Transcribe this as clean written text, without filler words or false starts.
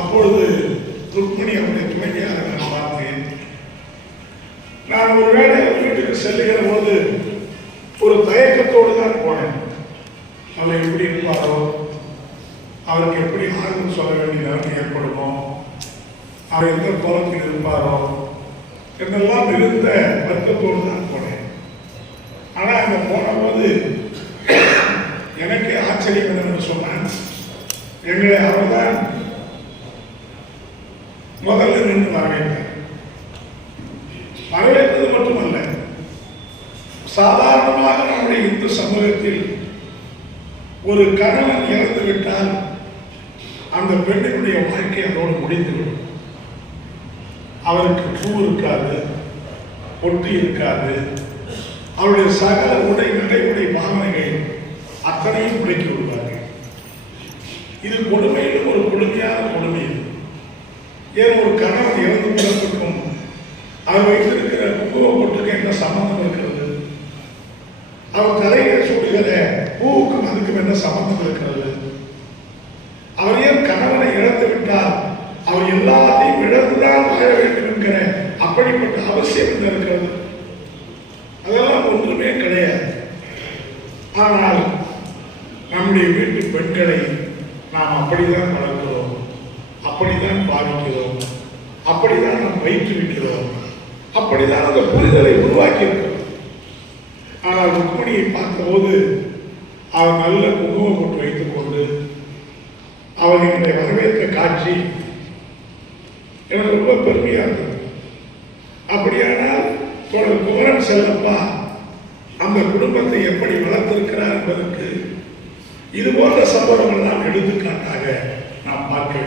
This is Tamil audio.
அப்பொழுது ருக்மிணி அவருடைய துணைவியாக நான் பார்த்தேன். நான் ஒருவேளை வீட்டுக்கு செல்லுகிற போது ஒரு தயக்கத்தோடு தான் போனேன். அவர் எப்படி இருப்பாரோ, அவருக்கு எப்படி ஆர்வம் சொல்ல வேண்டிய நிலைமை ஏற்படுமோ, அவர் எந்த கோலத்தில் இருப்பாரோ என்றெல்லாம் இருந்த வருத்தத்தோடு தான் போனேன். ஆனால் அங்கே போன போது எனக்கே ஆச்சரியம் என்னன்னு சொன்னான், எங்களை அவர்தான் முதல்ல நின்று வரவேற்றார். வரவேற்பது மட்டுமல்ல, சாதாரணமாக நம்முடைய இந்து சமூகத்தில் ஒரு கணவன் இறந்து விட்டால் அந்த பெண்ணினுடைய வாழ்க்கை அதோடு முடிந்துவிடும். அவருக்கு பூ இருக்காது, பொட்டு இருக்காது, அவருடைய சகல உடை நடைமுறை பாவனைகள் அத்தனையும் முடக்கி விடுவார்கள். இது கொடுமையிலும் ஒரு கொடுமையான கொடுமை. ஏன் ஒரு கணவன் இறந்து பிறப்புக்கும் அவர் வைத்திருக்கிற குங்கும பொட்டுக்கு என்ன சம்பந்தம் இருக்கிறது? அவர் தலையில சூடுகிற பூவுக்கும் அதுக்கும் என்ன சம்பந்தம் இருக்கிறது? அவர் ஏன் கணவனை இழந்து விட்டால் அவர் எல்லாத்தையும் இழந்துதான் வாழ வேண்டும் என்கிற அப்படிப்பட்ட அவசியம் என்ன இருக்கிறது? அதெல்லாம் ஒன்றுமே கிடையாது. ஆனால் நம்முடைய வீட்டு பெண்களை நாம் அப்படிதான் வளர்க்கிறோம், அப்படிதான் பாவிக்கிறோம், அப்படிதான் நாம் வைத்துவிக்கிறோம், அப்படிதான் அந்த புரிதலை உருவாக்கி இருக்கிறோம். ஆனால் ருக்மிணியை பார்த்தபோது அவர் நல்ல குங்குமம் போட்டு வைத்துக் கொண்டு அவர் என்னை வரவேற்ற காட்சி எனக்கு ரொம்ப பெருமையா இருந்தது. அப்படியானால் தொடர் குமரன் செல்லப்பா அந்த குடும்பத்தை எப்படி வளர்த்திருக்கிறார் என்பதற்கு இது போன்ற சம்பவங்கள் தான் எடுத்துக்காட்டாக நாம் பார்க்க